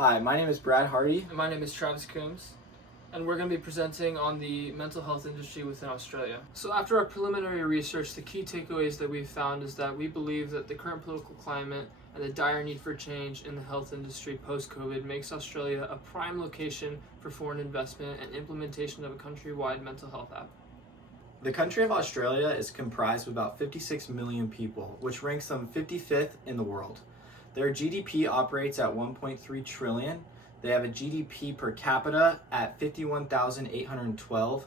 Hi, my name is Brad Hardy. And my name is Travis Coombs, and we're going to be presenting on the mental health industry within Australia. So after our preliminary research, the key takeaways that we've found is that we believe that the current political climate and the dire need for change in the health industry post-COVID makes Australia a prime location for foreign investment and implementation of a countrywide mental health app. The country of Australia is comprised of about 56 million people, which ranks them 55th in the world. Their GDP operates at 1.3 trillion. They have a GDP per capita at 51,812,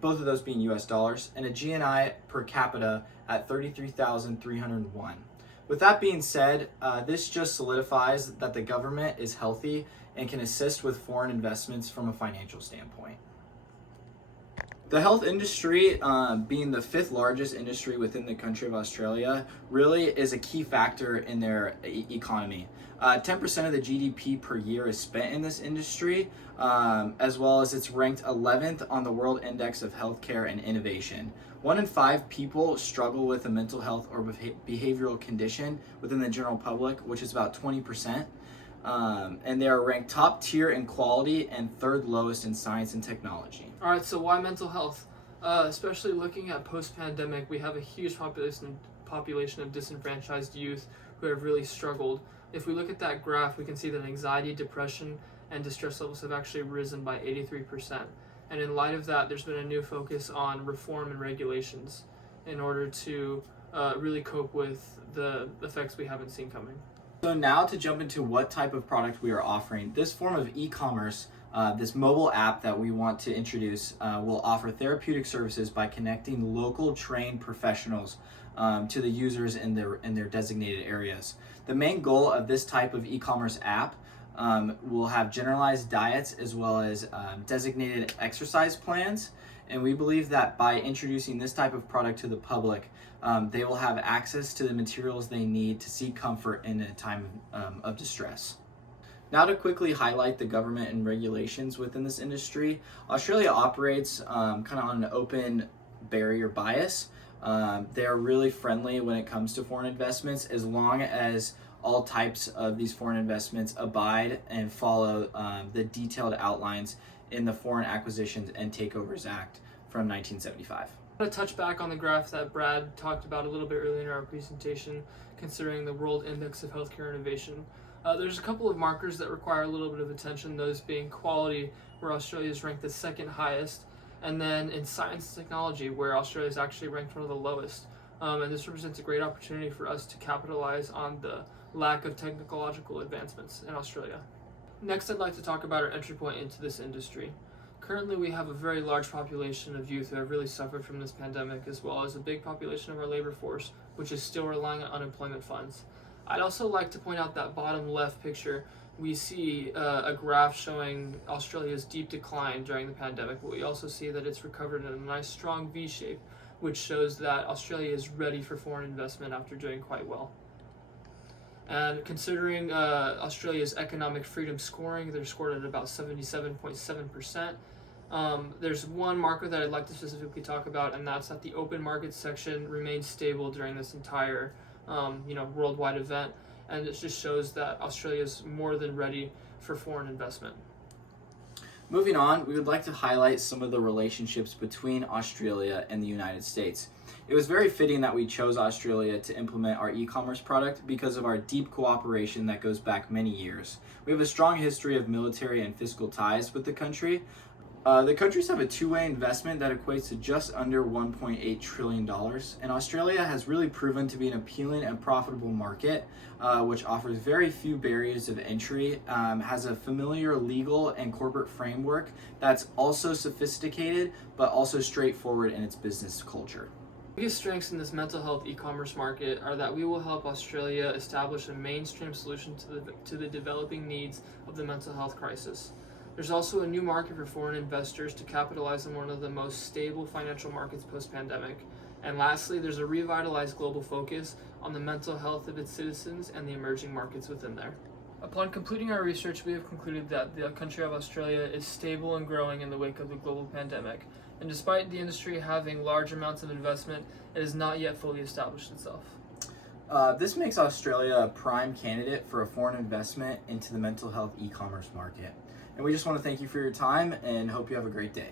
both of those being US dollars, and a GNI per capita at 33,301. With that being said, this just solidifies that the government is healthy and can assist with foreign investments from a financial standpoint. The health industry, being the fifth largest industry within the country of Australia, really is a key factor in their economy. 10% of the GDP per year is spent in this industry, as well as it's ranked 11th on the World Index of Healthcare and Innovation. 1 in 5 people struggle with a mental health or behavioral condition within the general public, which is about 20%. And they are ranked top tier in quality and third lowest in science and technology. All right, so why mental health? Especially looking at post-pandemic, we have a huge population of disenfranchised youth who have really struggled. If we look at that graph, we can see that anxiety, depression, and distress levels have actually risen by 83%. And in light of that, there's been a new focus on reform and regulations in order to really cope with the effects we haven't seen coming. So now to jump into what type of product we are offering. This form of e-commerce, this mobile app that we want to introduce will offer therapeutic services by connecting local trained professionals to the users in their designated areas. The main goal of this type of e-commerce app will have generalized diets as well as designated exercise plans. And we believe that by introducing this type of product to the public, they will have access to the materials they need to seek comfort in a time of distress. Now to quickly highlight the government and regulations within this industry, Australia operates kind of on an open barrier bias. They are really friendly when it comes to foreign investments, as long as all types of these foreign investments abide and follow the detailed outlines in the Foreign Acquisitions and Takeovers Act from 1975. I'm going to touch back on the graph that Brad talked about a little bit earlier in our presentation, considering the World Index of Healthcare Innovation. There's a couple of markers that require a little bit of attention, those being quality, where Australia is ranked the second highest, and then in science and technology, where Australia is actually ranked one of the lowest. And this represents a great opportunity for us to capitalize on the lack of technological advancements in Australia. Next, I'd like to talk about our entry point into this industry. Currently, we have a very large population of youth who have really suffered from this pandemic, as well as a big population of our labor force, which is still relying on unemployment funds. I'd also like to point out that bottom left picture, we see a graph showing Australia's deep decline during the pandemic, but we also see that it's recovered in a nice strong V shape, which shows that Australia is ready for foreign investment after doing quite well. And considering Australia's economic freedom scoring, they're scored at about 77.7%. There's one marker that I'd like to specifically talk about, and that's that the open market section remains stable during this entire worldwide event, and it just shows that Australia is more than ready for foreign investment. Moving on, we would like to highlight some of the relationships between Australia and the United States. It was very fitting that we chose Australia to implement our e-commerce product because of our deep cooperation that goes back many years. We have a strong history of military and fiscal ties with the country. The countries have a two-way investment that equates to just under $1.8 trillion, and Australia has really proven to be an appealing and profitable market, which offers very few barriers of entry, has a familiar legal and corporate framework that's also sophisticated, but also straightforward in its business culture. The biggest strengths in this mental health e-commerce market are that we will help Australia establish a mainstream solution to the developing needs of the mental health crisis. There's also a new market for foreign investors to capitalize on one of the most stable financial markets post-pandemic. And lastly, there's a revitalized global focus on the mental health of its citizens and the emerging markets within there. Upon completing our research, we have concluded that the country of Australia is stable and growing in the wake of the global pandemic. And despite the industry having large amounts of investment, it has not yet fully established itself. This makes Australia a prime candidate for a foreign investment into the mental health e-commerce market. And we just want to thank you for your time and hope you have a great day.